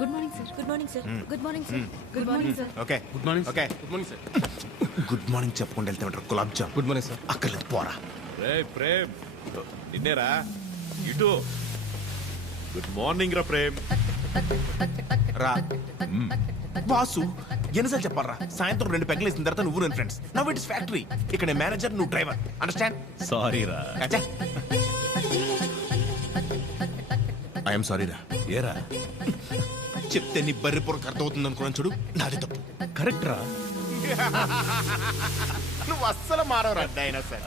Good morning sir. Good morning sir. Good morning sir. Good morning sir. Okay good morning okay good morning sir. Good morning చెప్పుకుంటూ వెళ్తే ఉంటారు gulab jam. Good morning sir. అక్కర్లేదు పోరా. రే ప్రేమ్ నిన్నేరా ఇటు. Good morning రా ప్రేమ్. రా బాసు ఎన్నిసార్లు చెప్పాలరా? సాయంత్రం 2 పెగ్గలు వేసిన తర్వాత నువ్వు నేను friends. Now it is factory. ఇక్కడ నేను మేనేజర్, నువ్వు డ్రైవర్. అండర్స్టాండ్? సారీ రా. ఐఎమ్ సారీ రా. ఏరా చెప్తే నీ బర్రి పొరకు అర్థమవుతుంది అనుకున్నాను చూడు, నాది తప్పు. కరెక్ట్ రా. నువ్వు అస్సలు మారవరా డైనోసార్.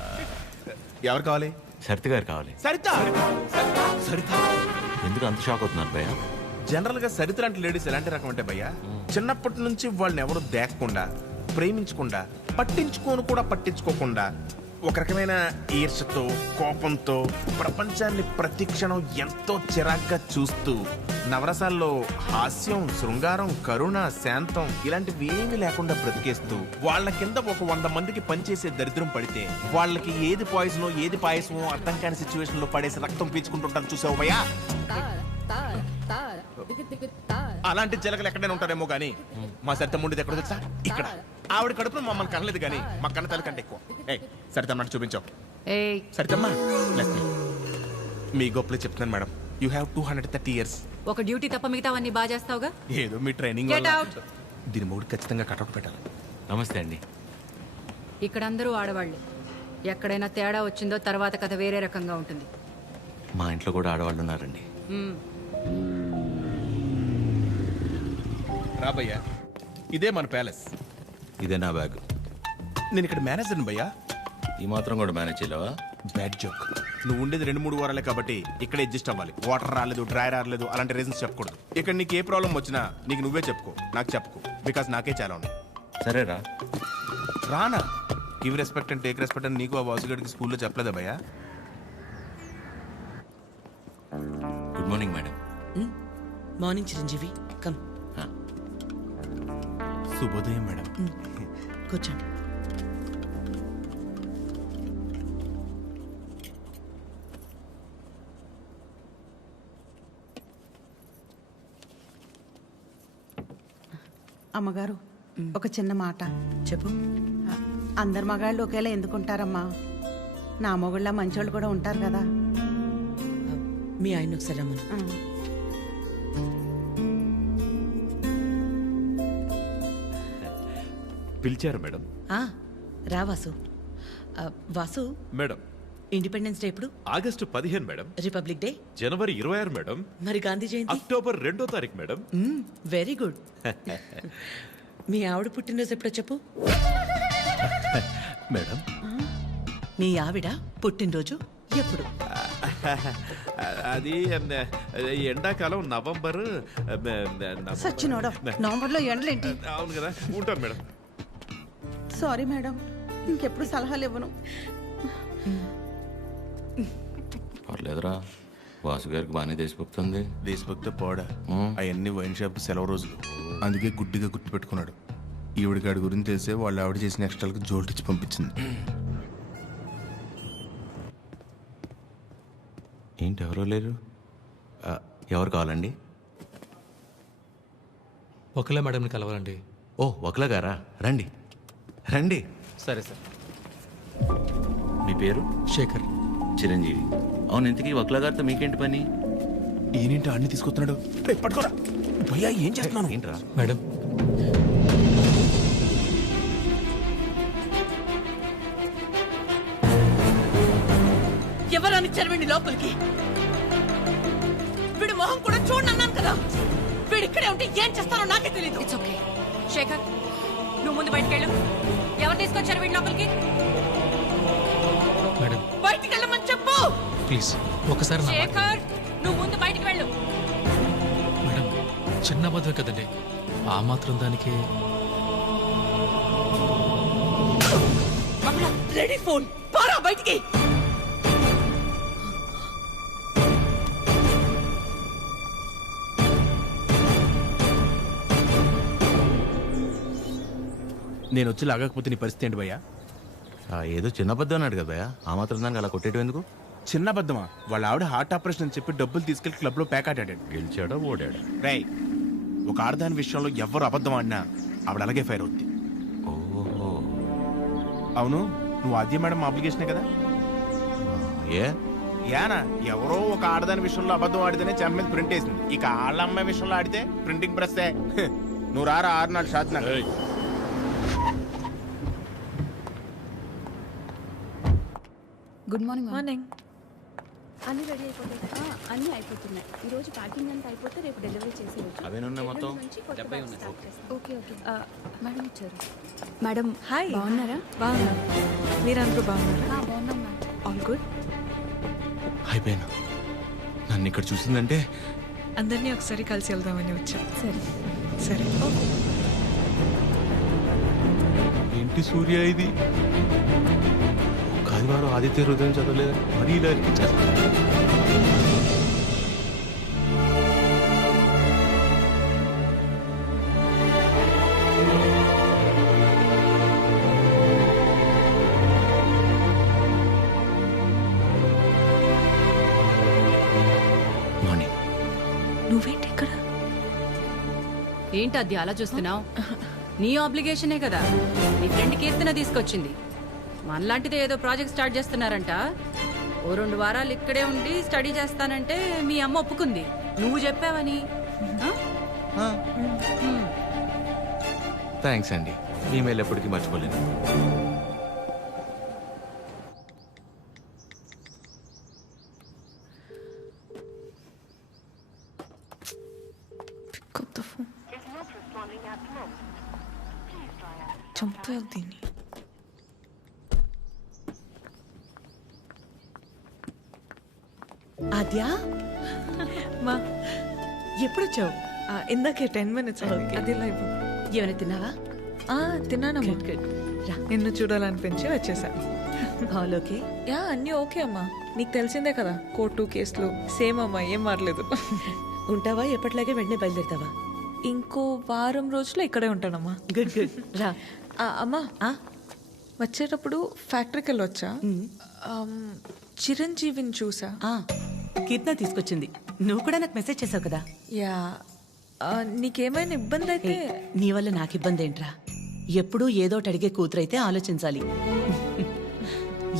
ఎవరు కావాలి? సరిత గారు కావాలి. సరిత. సరిత ఎందుకు అంత షాక్ అవుతున్నారు భయ్య? జనరల్ గా సరిత లాంటి లేడీస్ ఎలాంటి రకం అంటే భయ్యా, చిన్నప్పటి నుంచి వాళ్ళని ఎవరు దేకకుండా, ప్రేమించకుండా, పట్టించుకోకుండా ఒక రకమైన ఈర్షతో, కోపంతో ప్రపంచాన్ని ప్రతి క్షణం ఎంతో చిరాగ్గా చూస్తూ నవరసాల్లో హాస్యం, శృంగారం, కరుణ, శాంతం ఇలాంటివి ఏమీ లేకుండా బ్రతికేస్తూ వాళ్ళ కింద ఒక 100 మందికి పనిచేసే దరిద్రం పడితే వాళ్ళకి ఏది పాయిజనో ఏది పాయసమో అర్థం కాని సిచ్యువేషన్ లో పడేసి రక్తం పీల్చుకుంటుంటారు. చూసావు భయ్యా? అలాంటి జలగలు ఎక్కడైనా ఉంటారేమో గానీ మా సరిత ముండిది ఎక్కడ తెలుసా? ఇక్కడ. ఆవిడ కడుపులో మమ్మల్ని కనలేదు కానీ మా కన్న తల్లి కంటే ఎక్కువ. సరితమ్మ చూపించావు. సరితమ్మ మీ గొప్పలే చెప్తున్నాను మేడం. You have 230 years. ఒక డ్యూటీ తప్ప మిగతావన్నీ బాగా చేస్తావుగా. ఏదో మీ ట్రైనింగ్ Get out. దీని మూడు ఖచ్చితంగా కటౌట్ పెట్టాలి. నమస్తే అండి. ఇక్కడ అందరూ ఆడవాళ్లే. ఎక్కడైనా తేడా వచ్చిందో తర్వాత కథ వేరే రకంగా ఉంటుంది. మా ఇంట్లో కూడా ఆడవాళ్ళు ఉన్నారండి. రాబయ్యా, ఇదే మన ప్యాలెస్. ఇదే నా బ్యాగ్. నేను ఇక్కడ మేనేజర్ని భయ్యా. ఈ మాత్రం కూడా మేనేజ్ చేయలేవా? Bad joke. నువ్వు ఉండేది 2-3 వారాలే కాబట్టి ఇక్కడ అడ్జస్ట్ అవ్వాలి. వాటర్ రాలేదు, డ్రై రాలేదు అలాంటి రీజన్స్ చెప్పకూడదు. ఇక్కడ నీకు ఏ ప్రాబ్లం వచ్చినా నీకు నువ్వే చెప్పుకో, నాకు చెప్పుకో. బికాస్ నాకే చాలా ఉన్నాయి. సరేరా. రానా? Give respect and take respect అని నీకు ఆ వాసుగడికి స్కూల్లో చెప్పలేదా భయ్యా? Good morning madam. Morning Chiranjeevi, come. శుభోదయం మేడం. కూర్చోండి. అమ్మగారు, ఒక చిన్న మాట. చెప్పు. అందరు మగాళ్ళు ఒకేలా ఎందుకుంటారమ్మా? నా మొగుళ్ళ మంచోళ్ళు కూడా ఉంటారు కదా. మీ ఆయన ఒకసారి రమ్మను. పిలిచారు మేడం. రా Vasu. Vasu, madam independence day ఎప్పుడు? August 15 madam. రిపబ్లిక్ డే జనవరి 26 మేడం. మరి గాంధీ జయంతి? అక్టోబర్ 2వ తారీఖు మేడం. Very good. మీ ఆవిడ పుట్టినరోజు ఎప్పుడో చెప్పు. మేడం మీ ఆవిడ పుట్టినరోజు ఎప్పుడు? అది ఎండాకాలం నవంబర్. సచ్చినోడా, నవంబర్లో ఎండలేంటి? అవును కదా, ఉంటాను మేడం. సారీ మేడం, ఇంకెప్పుడు సలహాలు ఇవ్వను. పర్లేదురా, వాసు గారికి బాగానే దేశభక్తుంది. దేశభక్తి పోడా, అవన్నీ వైన్ షాప్ సెలవు రోజులు. అందుకే గుడ్డిగా గుర్తు పెట్టుకున్నాడు. ఈవిడికాడి గురించి తెలిసే వాళ్ళు ఆవిడ చేసిన ఎక్స్ట్రాలకు జోల్టిచ్చి పంపించింది. ఏంటి ఎవరో లేరు? ఎవరు కావాలండి? ఒకలే మేడంని కలవాలండి. ఓ ఒకలా గారా, రండి రండి. సరే సార్. మీ పేరు? శేఖర్. చిరంజీవి. అవును, ఇంతకీ ఒకలా గారితో మీకేంటి పని? ఈయనేంటి అన్ని తీసుకొస్తున్నాడు? పట్టుకోరా భయ్యా, ఏం చేస్తున్నాను? ఏంట్రా మేడం, ఎవరని చదవండి లోపలికి. వీడు మొహం కూడా చూడన్నాను కదా. వీడు ఇక్కడే ఉంటే ఏం చేస్తానో నాకే తెలియదు. It's okay. శేఖర్, నువ్వు ముందు బయటికి వెళ్ళు. ఎవరు తీసుకొచ్చారు వీడి లోపలికి? మేడం బయటికి వెళ్ళమని చెప్పు. ప్లీజ్ ఒకసారి నా మాట. శేఖర్, నువ్వు ముందు బయటికి వెళ్ళు. మేడం, చిన్న అబద్ధం కదండి, ఆ మాత్రం దానికి. రెడీ ఫోన్ పారా బయటికి. నేను వచ్చి లాగకపోతే నీ పరిస్థితి ఏంటి భయ్యా? ఏదో చిన్న అబద్ధం అన్నాడు కదా భయ్యా, ఆ మాత్రం దానికి అలా కొట్టేయడం ఎందుకు? చిన్న అబద్ధమా? వాళ్ళ ఆవిడ హార్ట్ ఆపరేషన్ అని చెప్పి డబ్బులు తీసుకెళ్లి క్లబ్ లో ప్యాక్ ఆడాడు. గెలిచాడా ఓడాడా? రై, ఒక ఆడదాని విషయంలో ఎవరు అబద్ధం ఆడినా ఆవిడ అలాగే ఫైర్ అవుద్ది. ఓహో. అవును, నువ్వు ఆద్య మేడం అప్లికేషనే కదా? ఏ యానా ఎవరో ఒక ఆడదాని విషయంలో అబద్ధం ఆడితేనే చెంప మీద ప్రింట్ వేసింది. ఇక ఆళ్ళ అమ్మాయి విషయంలో ఆడితే ప్రింటింగ్ ప్రెస్. నువ్వు రారా 6 నాడు షాద్ నాకు. Good morning morning. అన్ని రెడీ అయిపోతాయి. అన్నీ అయిపోతున్నాయి. ఈరోజు ప్యాకింగ్ అంతా అయిపోతే రేపు డెలివరీ చేసేయచ్చు. అవేనున్నాయి మొత్తం? ఓకే ఓకే మేడం వచ్చారు. Madam hi. బాగున్నారా? బాగున్నా. మీరందరూ బాగున్నారా? బాగున్నాం మేడం. All good. అయిపోయాను. నన్ను ఇక్కడ చూసిందంటే అందరినీ ఒకసారి కలిసి వెళ్దామని వచ్చా. సరే సరే. ఏంటి సూర్య ఇది? ఆదివారం ఆదిత్య హృదయం చదవలేదు, మరీ ఇలా అనిపించారు. మార్నింగ్. నువ్వేంటి ఇక్కడ? ఏంటి అది అలా చూస్తున్నావు? నీ ఆబ్లిగేషనే కదా నీ ఫ్రెండ్ కీర్తన తీసుకొచ్చింది. మనలాంటిదే ఏదో ప్రాజెక్ట్ స్టార్ట్ చేస్తున్నారంట. ఓ 2 వారాలు ఇక్కడే ఉండి స్టడీ చేస్తానంటే మీ అమ్మ ఒప్పుకుంది. నువ్వు చెప్పావని. థ్యాంక్స్ అండి. ఈమెయిల్ ఎప్పటికీ మర్చిపోలేను. చంపాలి దీన్ని. ఆద్యా, మా ఎప్పుడొచ్చావు? ఇందాకే 10 minutes Okay. అది లైవ్. ఏమైనా తిన్నావా? తిన్నానమ్మా. గుడ్. రా. నిన్ను చూడాలనిపించి వచ్చేసా. All okay? యా, అన్నీ ఓకే అమ్మా. నీకు తెలిసిందే కదా, కోర్టు కేసులు సేమ్ అమ్మా, ఏం మారలేదు. ఉంటావా? ఎప్పటిలాగే వెంటనే బయలుదేరుతావా? ఇంకో వారం రోజులు ఇక్కడే ఉంటానమ్మా. Good good. రా. అమ్మా, ఆ? వచ్చేటప్పుడు ఫ్యాక్టరీకి వెళ్ళొచ్చా? చిరంజీవిని చూసా. కీర్తన తీసుకొచ్చింది. నువ్వు కూడా నాకు మెసేజ్ చేసావు కదా? యా. నీకేమైనా ఇబ్బంది అయితే? నీ వల్ల నాకు ఇబ్బంది ఏంట్రా? ఎప్పుడూ ఏదోటి అడిగే కూతురైతే ఆలోచించాలి.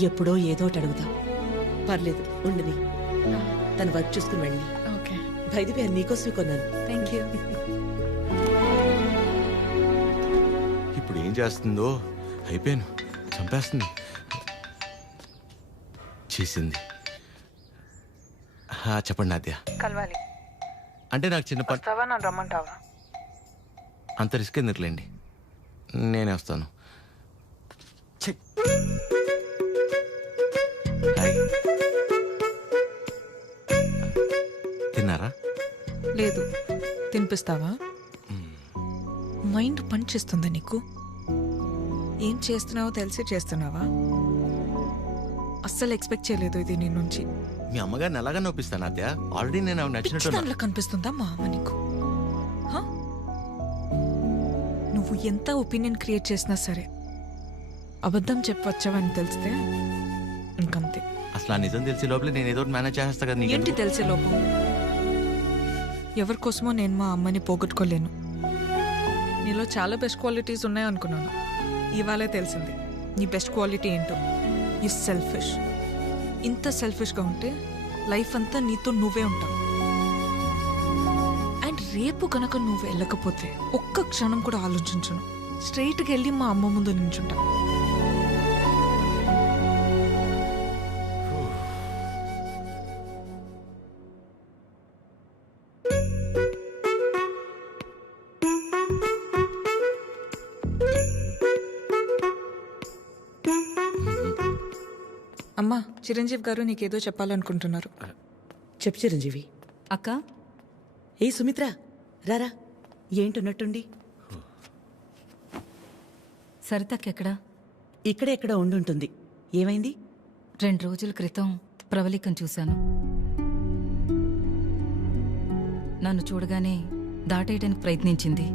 ఎప్పుడో ఏదోటి అడుగుతాం. పర్లేదు, ఉండని. తన వర్క్ చూసుకుని వెళ్ళి. ఓకే. బయట పేరు నీకోసమే కొన్నాను. Thank you. ఇప్పుడు ఏం చేస్తుందో? అయిపోయాను. చంపేస్తుంది. చేసింది. చెప్పండి నాద్య. కలవాలి అంటే నాకు చిన్న పని. వస్తావా? నన్ను రమ్మంటావా? అంత రిస్క్ ఎందుకులేండి, నేనే వస్తాను. ఛీ. హాయ్. తిన్నారా? లేదు. తినిపిస్తావా? మైండ్ పని చేస్తుందా నీకు? ఏం చేస్తున్నావో తెలిసి చేస్తున్నావా? అస్సలు ఎక్స్పెక్ట్ చేయలేదు ఇది నీ నుంచి. మీ అమ్మగారిని ఎలాగా నొప్పిస్తాను అత్య? ఆల్రెడీ నేను ఆవిడ నచ్చినట్టు. దాంట్లో కనిపిస్తుందా మా అమ్మ నీకు? హ? నువ్వు ఎంత ఒపీనియన్ క్రియేట్ చేసినా సరే అబద్ధం చెప్పవచ్చావని తెలిస్తే ఇంకంతే. అసలు ఆ నిజం తెలిసే లోపలే నేను ఏదో మేనేజ్ చేస్తా కదా. ఏంటి నీకు తెలిసే లోపం? ఎవరి కోసమో నేను మా అమ్మని పోగొట్టుకోలేను. నీలో చాలా బెస్ట్ క్వాలిటీస్ ఉన్నాయనుకున్నాను. ఇవాళే తెలిసింది నీ బెస్ట్ క్వాలిటీ ఏంటో. You selfish. ఇంత సెల్ఫిష్గా ఉంటే లైఫ్ అంతా నీతో నువ్వే ఉంటావు. అండ్ రేపు కనుక నువ్వు వెళ్ళకపోతే ఒక్క క్షణం కూడా ఆలోచించను. స్ట్రైట్గా వెళ్ళి మా అమ్మ ముందు నించుంటా. అమ్మా, చిరంజీవి గారు నీకేదో చెప్పాలనుకుంటున్నారు. చెప్పు చిరంజీవి. అక్క, ఏ సుమిత్ర, రారా. ఏంటున్నట్టుండి? సరితక్కెక్కడా? ఇక్కడే ఎక్కడ ఉండుంటుంది. ఏమైంది? 2 రోజుల క్రితం ప్రవళికను చూశాను. నన్ను చూడగానే దాటేయడానికి ప్రయత్నించింది.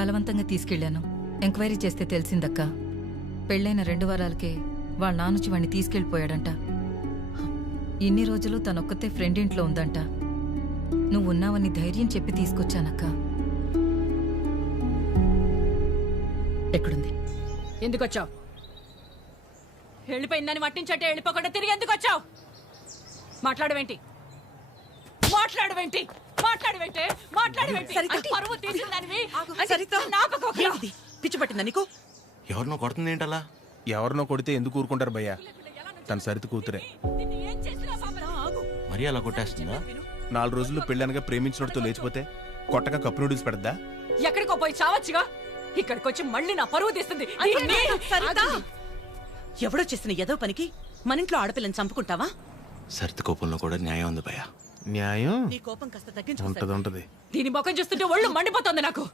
బలవంతంగా తీసుకెళ్లాను. ఎంక్వైరీ చేస్తే తెలిసిందక్క, పెళ్ళైన 2 వారాలకే వాళ్ళ నానుచి వాణ్ణి తీసుకెళ్ళిపోయాడంట. ఇన్ని రోజులు తనొక్కతే ఫ్రెండ్ ఇంట్లో ఉందంట. నువ్వున్నావని ధైర్యం చెప్పి తీసుకొచ్చానక్క. ఎక్కడుంది? ఎందుకు వచ్చావు? వెళ్ళిపోయిందని మట్టించంటే వెళ్ళిపోకుండా తిరిగి ఎందుకు వచ్చావు? మాట్లాడవేంటి? మాట్లాడవేంటి? మాట్లాడవేంటి? మాట్లాడవేంటి? సరిత. అంటే పరువు తీసిందానివి. సరిత. నాపకోకిలా. పిచ్చి పట్టిందా నీకు? ఎవరినో కొడుతుంది ఏంటలా? ఎవరినో కొడితే ఎందుకు ఊరుకుంటారు భయ్యా? తన సరిత కూతురే. నిన్ను ఏం చేసినా పాపం. మరీ అలా కొట్టేస్తుందా? 4 రోజుల్లో పెళ్ళనగా ప్రేమించినోడితో లేచిపోతే కొట్టగా కప్పు నూడిల్స్ పెడద్దా? ఎక్కడికో పోయి చావచ్చుగా. ఇక్కడికి వచ్చి మళ్ళీ నా పరువు తీస్తుంది. ఎవడో చేసిన ఏదో పనికి మన ఇంట్లో ఆడపిల్లని చంపుకుంటావా? సరిత కోపంలో కూడా న్యాయం ఉంది భయ్యా. న్యాయం నీ కోపం కాస్త తగ్గించుకో. ఉంటది ఉంటది. దీని ముఖం చూస్తుంటే ఒళ్ళు మండిపోతుంది నాకు.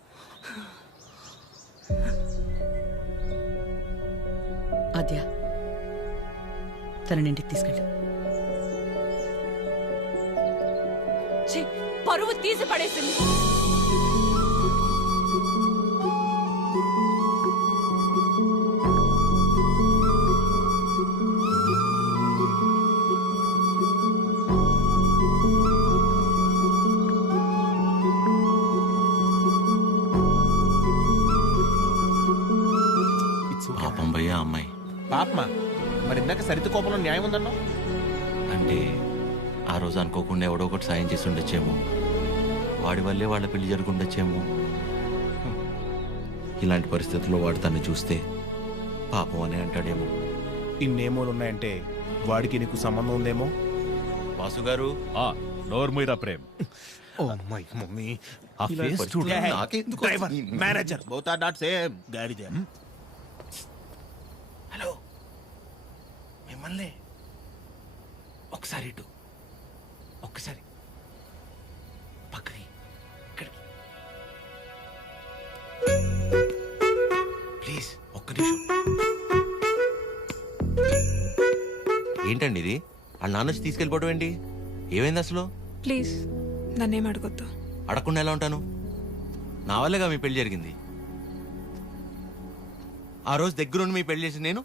ఆద్య, తనని ఇంటికి తీసుకెళ్ళు. ఛీ, పరువు తీసి పడేసింది. పాపం భయ్యా అమ్మాయి. పాపమా? మరి ఇందాక సరిత కోపంలో న్యాయం ఉందన్నా? అంటే ఆ రోజు అనుకోకుండా ఎవడో ఒకటి సాయం చేసి ఉండొచ్చేమో, వాడి వల్లే వాళ్ళ పెళ్లి జరుగుండొచ్చేమో. ఇలాంటి పరిస్థితుల్లో వాడు తను చూస్తే పాపం అని అంటాడేమో. ఇన్నేమోలు ఉన్నాయంటే వాడికి నీకు సంబంధం ఉందేమో. వాసు గారు, నోర్మీరా ప్రేమ్. ఓ మై మమ్మీ, ఆ ఫేస్ చూడు. నాకెందుకు డ్రైవర్, వస్తుంది? Manager both are not same. గాడిదే. హలో, మిమ్మల్ని ఒకసారి ఇటు, ఒక్కసారి పక్కకి, ఇక్కడికి ప్లీజ్ ఒక్క నిమిషం. ఏంటండి ఇది? వాళ్ళ నాన్న వచ్చి తీసుకెళ్ళిపోవడం ఏంటి? ఏమైంది అసలు? ప్లీజ్ నన్నేం అడగొద్దు. అడగకుండా ఎలా ఉంటాను? నా వల్లేగా మీ పెళ్లి జరిగింది. ఆ రోజు దగ్గరుండి మీ పెళ్లి చేసి నేను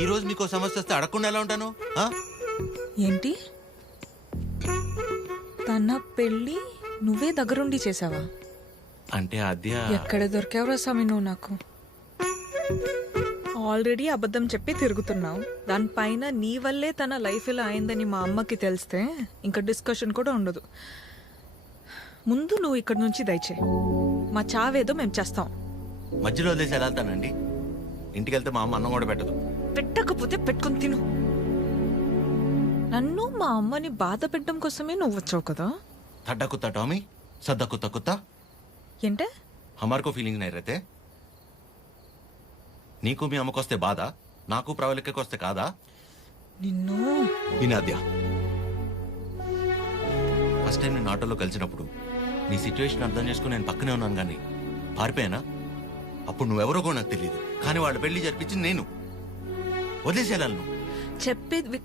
ఈ రోజు మీకు సమస్య వస్తే అడగకుండా ఎలా ఉంటాను? ఏంటి? తన పెళ్ళి నువ్వే దగ్గరుండి చేసావా? అంటే అద్య ఎక్కడ దొరికావురా స్వామి నువ్వు నాకు? ఆల్రెడీ అబద్ధం చెప్పి తిరుగుతున్నావు. దానిపైన నీ వల్లే తన లైఫ్ ఇలా అయిందని మా అమ్మకి తెలిస్తే ఇంకా డిస్కషన్ కూడా ఉండదు. ముందు నువ్వు ఇక్కడ నుంచి దయచే. మా చావేదో మేము చేస్తాం. మధ్యలో వదిలేసి ఎలా వెళ్తానండి? ఇంటికి వెళ్తే మా అమ్మ అన్నం కూడా పెట్టదు. పెట్టకపోతే పెట్టుకుని తిను. నన్ను మా అమ్మని బాధ పెట్టడం కోసమే నువ్వు వచ్చావు కదా? थड्डा कुत्ता टॉमी, सद्दा कुत्ता कुत्ता। ఏంటే? हमारे को फीलिंग नहीं रहते। నీకు మీ అమ్మకొస్తే బాధ, నాకు ప్రవళికకొస్తే కాదా? నిన్ను వినాద్యా, ఫస్ట్ టైం నేను ఆటోలో కలిసినప్పుడు నీ సిచ్యువేషన్ అర్థం చేసుకుని నేను పక్కనే ఉన్నాను, కానీ పారిపోయానా? అప్పుడు నువ్వెవరో కూడా నాకు తెలియదు, కానీ వాళ్ళ పెళ్లి జరిపించింది నేను. వదిలేసేయాలను చెప్పేది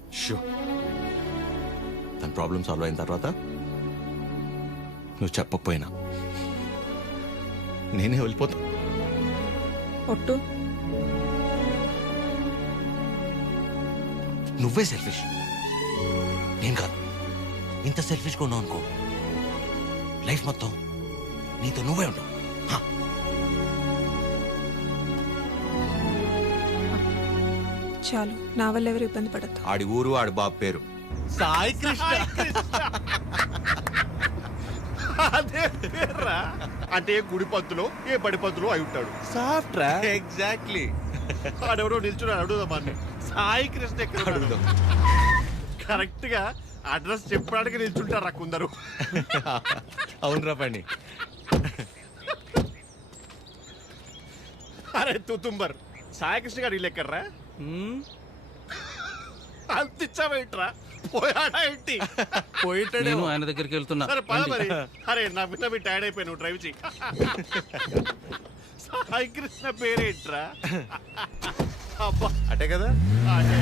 తన ప్రాబ్లం సాల్వ్ అయిన తర్వాత నువ్వు చెప్పకపోయినా నేనే వెళ్ళిపోతా. ఒట్టు నువ్వే సెల్ఫిష్, నేను కాదు. ఇంత సెల్ఫిష్గా ఉన్నావు అనుకో, లైఫ్ మొత్తం నీతో నువ్వే ఉండవు. చాలు, నా వల్ల ఎవరు ఇబ్బంది పడద్దు. ఆడి ఊరు, ఆడి బాబు పేరు సాయి కృష్ణ. అదే పేర్రా. అంటే ఏ గుడి పంతులో ఏ బడి పంతులో అయి ఉంటాడు. సాఫ్ట్ రా. ఎగ్జాక్ట్లీ. ఆడెవరో నిల్చున్నాడు, అడుగుదాం అన్ని. సాయి కృష్ణ ఎక్కడ అడుగుదాం. కరెక్ట్ గా అడ్రస్ చెప్పడానికి నిల్చుంటారా కొందరు. అవునరా పండి. అరే తుతుంబర్, సాయి కృష్ణ గారు ఇల్లు ఎక్కడ్రా? అంతిచ్చావేంట్రా? పోయాడా ఏంటి? నేను ఆయన దగ్గరికి వెళ్తున్నా. సరే పద మరి. అరే నా విన్న టైర్డ్ అయిపోయి, నువ్వు డ్రైవ్ చెయ్యి. సాయి కృష్ణ పేరేంట్రా? అబ్బా అటే కదా. అదే.